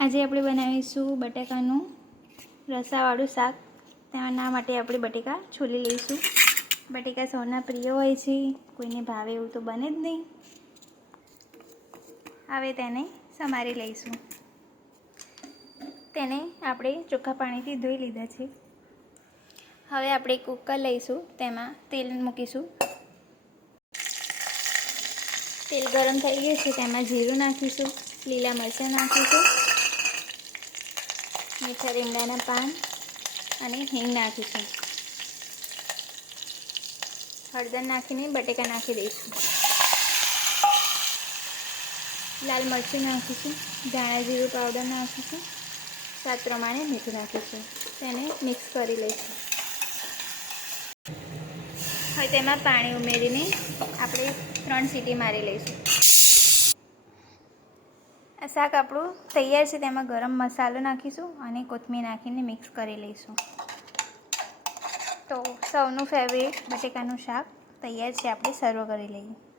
આજે આપણે બનાવીશું બટાકાનું રસાવાળું શાક. તેના માટે આપણે બટેકા છોલી લઈશું. બટેકા સૌના પ્રિય હોય છે. કોઈને ભાવે એવું તો બને જ નહીં. હવે તેને સમારી લઈશું. તેને આપણે ચોખ્ખા પાણીથી ધોઈ લીધા છે. હવે આપણે કુકર લઈશું. તેમાં તેલ મૂકીશું. તેલ ગરમ થઈ ગયું છે. તેમાં જીરું નાખીશું. લીલા મરચાં નાખીશું. મીઠા રીંગણાના પાન અને હિંગ નાખીશું. હળદર નાખીને બટેકા નાખી દઈશું. લાલ મરચું નાખીશું, ધાણા જીરું પાવડર નાખીશું, સ્વાદ પ્રમાણે મીઠું નાખીશું. તેને મિક્સ કરી લઈશું. હવે તેમાં પાણી ઉમેરીને આપણે ત્રણ સીટી મારી લઈશું. શાક આપણું તૈયાર છે, તેમાં ગરમ મસાલો નાખીશું અને કોથમીર નાખીને મિક્સ કરી લઈશું. તો સૌનું ફેવરેટ બટેકાનું શાક તૈયાર છે, આપણે સર્વ કરી લઈએ.